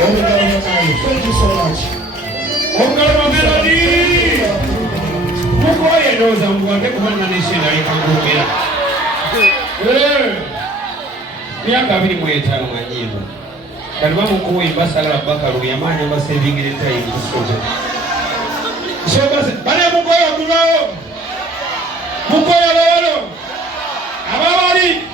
Thank you so much. Okalama Melody. Mukoye doza mwange kubana nishinda ikangumira. Miaka 25 mwanyimba. Kalima mukuyimba sala bakaru yamanya basevingire time kusoje. Shobase bale mukoye kulao. Mukoye lolo. Abawali.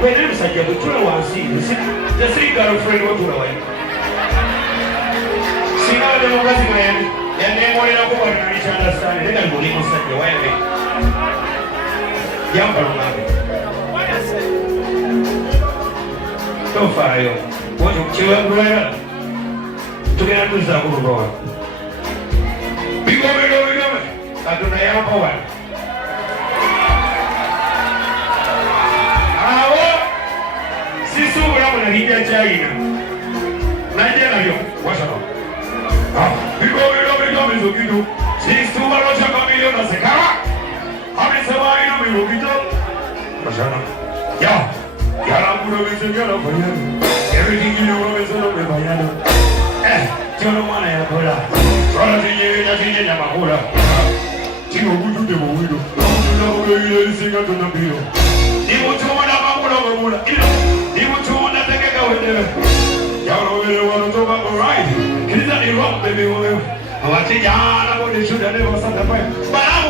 When I'm such a good one, see, the three girlfriend what to away. See now the Mugati man, and then what I go and each understand, they can believe on such a way. Young so far, what you chill well to get to Zabu. We go, I don't know power. Sisu wala na hija China. Naje na hiyo. Washa no. Biko mizokido. Sisu wala chaka milioni na sekara. Amesema ino mizokido. Washa no. Ya. Yala mbuno mizokido fanyana. Everything you know is on the bayana. Chono mwana ya kola. Chono tinye nyama kola. Chino butu de mwido. Butu na ile singa tunambio. Ni mtu mwana mamula. Ni mtu mwana tekeka wewe. Yaro wewe wanatoka alright. Kiliza ni rock baby wewe. Awati jana bode shuda leo sasa pale. Bana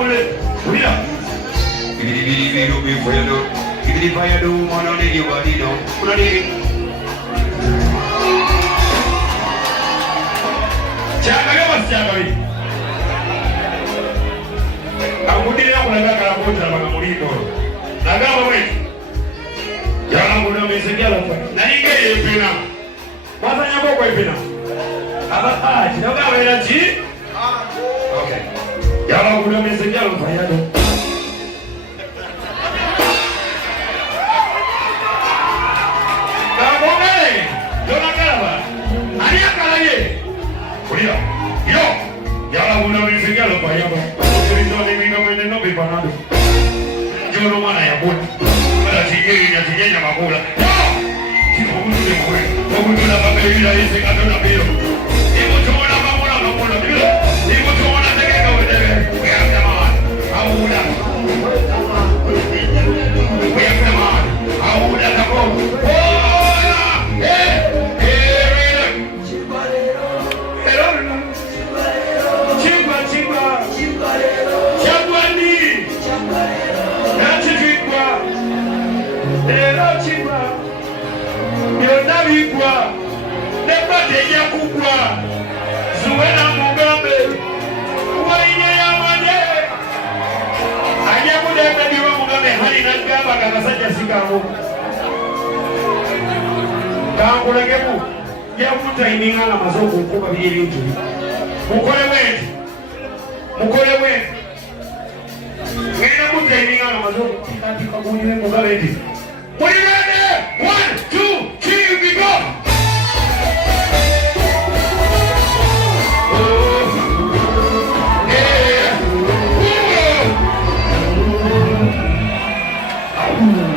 ule. Ulia. Bili ubifayado. Bili fayado mwana ni yobadino. Kuna nini? Chakari. Akudile kunataka la kota la makamulito. Nagamba wewe. Yala nguna mesekia la kwa. Na inge yepena. Basa nyako kwa yepena. Aba chinoga wela chi? Okay. Yala nguna mesekia la kwa yado. Kabongale. Dona kalaba. Ani akalaye. Kulia. Yo. Yala nguna mesekia la kwa yado. Ndio mimi mwene no bipanado. Jono mana ya bodi. Ala tijeni ya makula. Kiko mtu mwe. Mungu na baba bila hizi katona bio. Niko tuona makula bila. Niko tuona tegeka wewe. Wewe jamaa. Haula. Wewe jamaa. Haula tako. Ola. Yonabikwa nebate ya kubwa zuwena mugambe waine ya manje ajabude biwa mugambe hali na gamba kakasaja sikamu kangulegebu ya kuta iningana mazoko kuba bili utu mukole wetu ngena kuta iningana mazoko katika kujiwe mugambe eti What are you ready? 1, 2, 3, we go!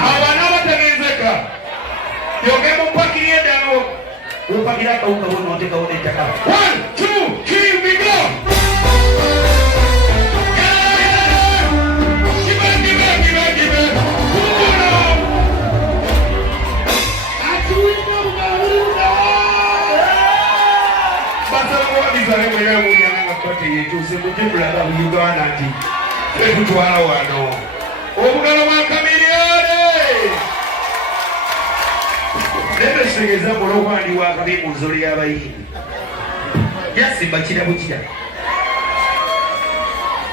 Awanawatagezeka. Yogemo mpakirie dano. Upakiria kauka wono oteka wone chaka. 1, 2, 3, we go! Semujibula mu Uganda nti tutwala wano obugalo bwa Chameleone lebe segeza bolowani wa kabi muzoli y'abayindi yasimba kirabukira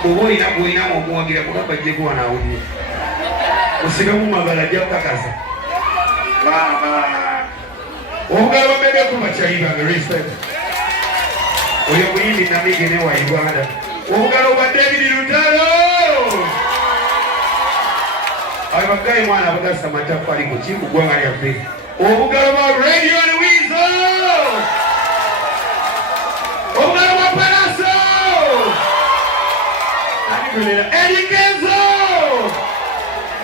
oboyina omuwagira kugamba jjeko wanawulire osigamu magala ajja kukakasa obugalo bwa Bebe kubakyayibanga respect oyo muyimbi namigene wa Uganda obugalo bwa David Lutalo abagayi mwana bagasa matafali ku kimu gwanga lyaffe obugalo bwa Radio Wizo obugalo bwa Palaso anikolera Erikezo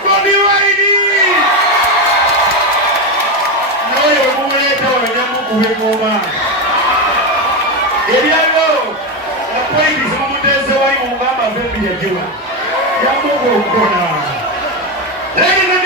bobiwine noyo kumuleta wanyamukuwe ngoma Eliano, la poeti se muteze wa mugamba vembi ya jiwa. Ya Mungu ukona. Ladies and